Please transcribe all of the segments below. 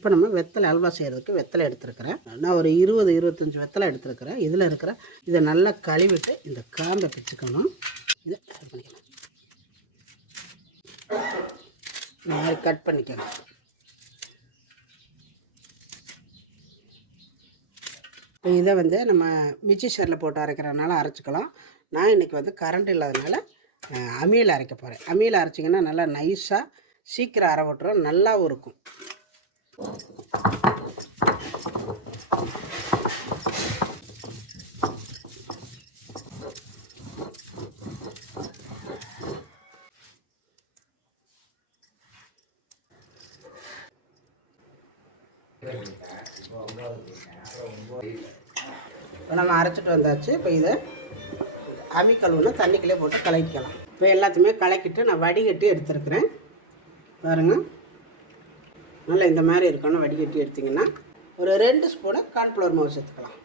இப்போ நம்ம வெத்தலை அல்வா செய்கிறதுக்கு வெத்தலை எடுத்துருக்கிறேன். நான் ஒரு இருபது இருபத்தஞ்சி வெத்தலை எடுத்துருக்கிறேன். இதில் இருக்கிற இதை நல்லா கழுவிட்டு இந்த காம்பை பிச்சுக்கணும். இதை கட் பண்ணிக்கலாம். இந்த மாதிரி கட் பண்ணிக்கணும் இப்போ இதை வந்து நம்ம மிக்சி போட்டு அரைக்கிறனால அரைச்சிக்கலாம். நான் இன்றைக்கி வந்து கரண்ட் இல்லாதனால அஹ், அரைக்க போகிறேன் அமியில் அரைச்சிங்கன்னா நல்லா நைஸாக சீக்கிரம் அரை விட்டுரும். நல்லாவும் இருக்கும். இப்போ நம்ம அரைச்சிட்டு வந்தாச்சு. இப்போ இதை அமி கழுவுனா தண்ணிக்குள்ளே போட்டு கலக்கிக்கலாம். இப்போ எல்லாத்தையுமே கலக்கிட்டு நான் வடிகட்டி எடுத்துருக்குறேன். பாருங்க. நல்லா இந்த மாதிரி இருக்கணும். வடிகட்டி எடுத்திங்கன்னா ஒரு ரெண்டு ஸ்பூனை கார்ன்ஃப்ளவர் மாவு சேர்த்துக்கலாம்.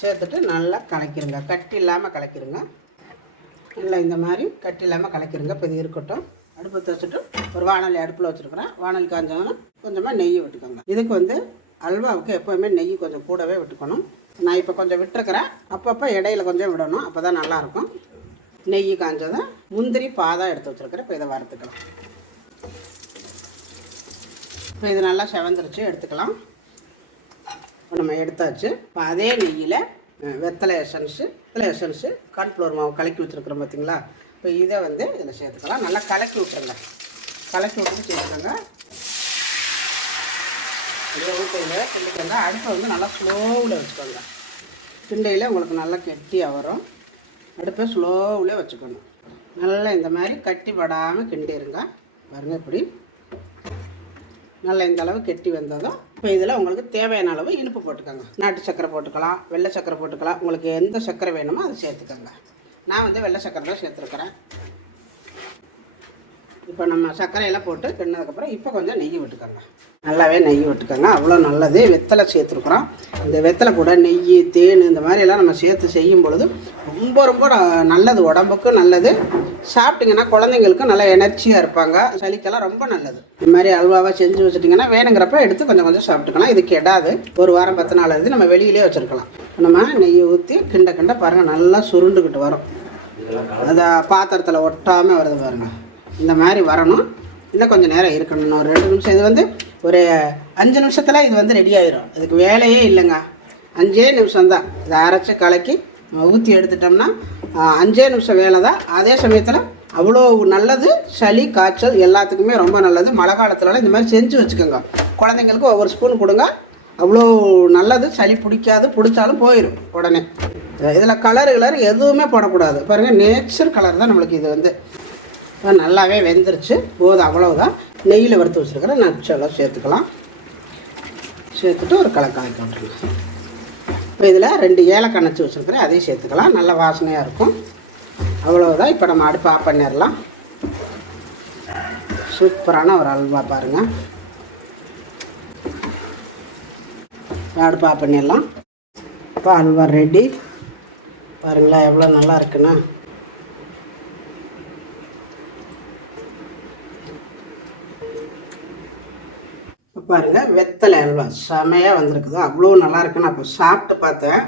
சேர்த்துட்டு நல்லா கலக்கிருங்க. கட்டி இல்லாமல் கலக்கிருங்க. நல்லா இந்த மாதிரி கட்டி இல்லாமல் கலக்கிருங்க. இப்போ இது இருக்கட்டும். அடுப்பத்தை வச்சுட்டு ஒரு வானல் அடுப்பில் வச்சுருக்குறேன். வானல் காஞ்சோன்னா கொஞ்சமாக நெய் விட்டுக்கோங்க. இதுக்கு வந்து அல்வாவுக்கு எப்போவுமே நெய் கொஞ்சம் கூடவே விட்டுக்கணும். நான் இப்போ கொஞ்சம் விட்டுருக்கிறேன். அப்பப்போ இடையில கொஞ்சம் விடணும். அப்போ தான் நல்லாயிருக்கும். நெய் காஞ்சதும் முந்திரி பாதாக எடுத்து வச்சுருக்கிறேன். இப்போ இதை வறுத்துக்கலாம். இப்போ இது நல்லா செவந்துருச்சு. எடுத்துக்கலாம். இப்போ நம்ம எடுத்தாச்சு. இப்போ அதே நெய்யில் வெத்தலை எசன்ஸு வெத்தலை எசன்ஸு கார்ன்ஃப்ளவர் மாவு கலக்கி வச்சுருக்குறோம் பார்த்தீங்களா? இப்போ இதை வந்து இதில் சேர்த்துக்கலாம். நல்லா கலக்கி விட்ருங்க கலக்கி விட்டுட்டு சேர்த்துக்கோங்க. அப்படியே ஊற்றையில் அடுப்பை வந்து நல்லா ஸ்லோவில் வச்சுக்கோங்க. கிண்டையில் உங்களுக்கு நல்லா கெட்டியாக வரும். அடுப்பை ஸ்லோவில் வச்சுக்கணும் நல்லா இந்த மாதிரி கட்டி படாமல் கிண்டிருங்க. பாருங்க இப்படி. நல்லா இந்த அளவு கெட்டி வந்ததும் இப்போ இதில் உங்களுக்கு தேவையான அளவு இனிப்பு போட்டுக்கோங்க. நாட்டு சக்கரை போட்டுக்கலாம் வெள்ளை சக்கரை போட்டுக்கலாம். உங்களுக்கு எந்த சக்கரை வேணுமோ அதை சேர்த்துக்கோங்க. நான் வந்து வெள்ளை சர்க்கரை தான் சேர்த்துருக்குறேன். இப்போ நம்ம சர்க்கரையெல்லாம் போட்டு கிண்ணதுக்கப்புறம் இப்போ கொஞ்சம் நெய் விட்டுக்கோங்க. நல்லாவே நெய் விட்டுக்கோங்க. அவ்வளோ நல்லது. வெத்தலை சேர்த்துருக்குறோம். இந்த வெத்தலை கூட நெய் தேன் இந்த மாதிரி எல்லாம் நம்ம சேர்த்து செய்யும் பொழுது ரொம்ப ரொம்ப நல்லது. உடம்புக்கும் நல்லது. சாப்பிட்டிங்கன்னா குழந்தைங்களுக்கும் நல்லா எனர்ஜியாக இருப்பாங்க. சளிக்கெல்லாம் ரொம்ப நல்லது. இந்த மாதிரி அல்வாவாக செஞ்சு வச்சுட்டிங்கன்னா வேணுங்கிறப்ப எடுத்து கொஞ்சம் கொஞ்சம் சாப்பிட்டுக்கலாம். இது கெடாது ஒரு வாரம் பத்து நாள் இருந்து நம்ம வெளியிலே வச்சுருக்கலாம். நம்ம நெய் ஊற்றி கிண்ட கிண்ட பாருங்கள் நல்லா சுருண்டுக்கிட்டு வரும். அந்த பாத்திரத்தில் ஒட்டாமல் வருது பாருங்க. இந்த மாதிரி வரணும். இன்னும் கொஞ்சம் நேரம் இருக்கணும். ஒரு ரெண்டு நிமிஷம். இது வந்து ஒரு அஞ்சு நிமிஷத்தில் இது வந்து ரெடி ஆயிரும். இதுக்கு வேலையே இல்லைங்க. அஞ்சே நிமிஷம் தான். இதை அரைச்சி கலக்கி ஊற்றி எடுத்துட்டோம்னா அஞ்சே நிமிஷம் வேலை தான். அதே சமயத்தில் அவ்வளோ நல்லது சளி காய்ச்சல் எல்லாத்துக்குமே ரொம்ப நல்லது. மழை காலத்துலலாம் இந்த மாதிரி செஞ்சு வச்சுக்கோங்க. குழந்தைங்களுக்கு ஒவ்வொரு ஸ்பூன் கொடுங்க. அவ்வளோ நல்லது சளி பிடிக்காது. பிடிச்சாலும் போயிடும் உடனே. இதில் கலர் கிளர் எதுவுமே போடக்கூடாது. பாருங்கள் நேச்சர் கலர் தான் நம்மளுக்கு இது வந்து. நல்லாவே வெந்துருச்சு. போதும் அவ்வளோதான் நெய்யில் வறுத்து வச்சுருக்கிறேன் நச்செல்லாம் சேர்த்துக்கலாம். சேர்த்துட்டு ஒரு கலக்காய்க்க விட்டுருங்க இப்போ இதில் ரெண்டு ஏலக்காய் நச்சு வச்சுருக்கிறேன். அதையும் சேர்த்துக்கலாம். நல்ல வாசனையாக இருக்கும். அவ்வளோதான் இப்போ நம்ம அடுப்பு ஆஃப் பண்ணிடலாம். சூப்பரான ஒரு அல்வா பாருங்கள் அடுப்பு ஆஃப் பண்ணிடலாம். இப்போ அல்வா ரெடி பாருங்களேன் எவ்வளோ நல்லா இருக்குன்னா. பாருங்க வெத்தலை அல்வா செமையாக வந்திருக்குது. அவ்வளோ நல்லா இருக்குன்னு அப்போ சாப்பிட்டு பார்த்தேன்.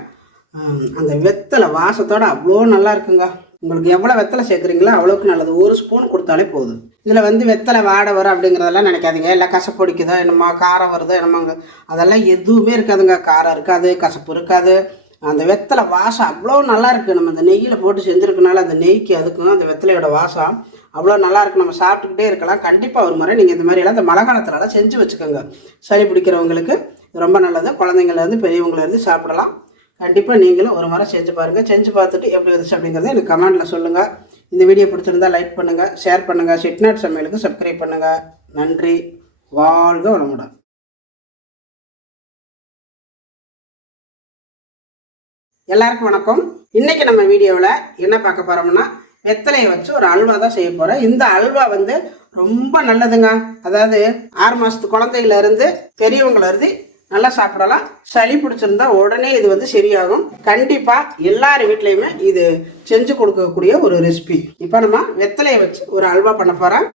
அந்த வெத்தலை வாசத்தோட அவ்வளோ நல்லா இருக்குங்க. உங்களுக்கு எவ்வளோ வெத்தலை சேர்க்குறீங்களோ அவ்வளோக்கு நல்லது. ஒரு ஸ்பூன் கொடுத்தாலே போதும். இதில் வந்து வெத்தலை வாடை வரும் அப்படிங்கிறதெல்லாம் நினைக்காதீங்க. இல்லை கசப்பு அடிக்குதோ என்னமோ காரம் வருதோ என்னமோங்க. அதெல்லாம் எதுவுமே இருக்காதுங்க. காரம் இருக்காது கசப்பு இருக்காது. அந்த வெத்தலை வாசம் அவ்வளோ நல்லா இருக்குது நம்ம அந்த நெய்யில் போட்டு செஞ்சுருக்கனால அந்த நெய்க்கு அதுக்கும் அந்த வெத்தலையோட வாசம் அவ்வளோ நல்லா இருக்கு. நம்ம சாப்பிட்டுக்கிட்டே இருக்கலாம். கண்டிப்பாக ஒரு முறை நீங்கள் இந்த மாதிரியெல்லாம் இந்த மழை காலத்துலலாம் செஞ்சு வச்சுக்கோங்க. சளி பிடிக்கிறவங்களுக்கு ரொம்ப நல்லது. குழந்தைங்கள்லேருந்து பெரியவங்கலேருந்து சாப்பிடலாம். கண்டிப்பாக நீங்களும் ஒரு முறை செஞ்சு பாருங்கள் செஞ்சு பார்த்துட்டு எப்படி வந்துச்சு அப்படிங்கிறத எனக்கு கமெண்ட்டில் சொல்லுங்கள் இந்த வீடியோ பிடிச்சிருந்தா லைக் பண்ணுங்கள் ஷேர் பண்ணுங்கள் செட்நாட் சமையலுக்கு சப்ஸ்கிரைப் பண்ணுங்கள் நன்றி. வாழ்க வளமுடன். எல்லாருக்கும் வணக்கம். இன்னைக்கு நம்ம வீடியோவில் என்ன பார்க்க போறோம்னா வெத்தலையை வச்சு ஒரு அல்வா தான் செய்ய போறோம். இந்த அல்வா வந்து ரொம்ப நல்லதுங்க. அதாவது ஆறு மாசத்து குழந்தையில இருந்து பெரியவங்கள இருந்து நல்லா சாப்பிடலாம். சளி பிடிச்சிருந்தா உடனே இது வந்து சரியாகும். கண்டிப்பா எல்லார் வீட்லேயுமே இது செஞ்சு கொடுக்கக்கூடிய ஒரு ரெசிபி இப்போ நம்ம வெத்தலையை வச்சு ஒரு அல்வா பண்ண போறோம்.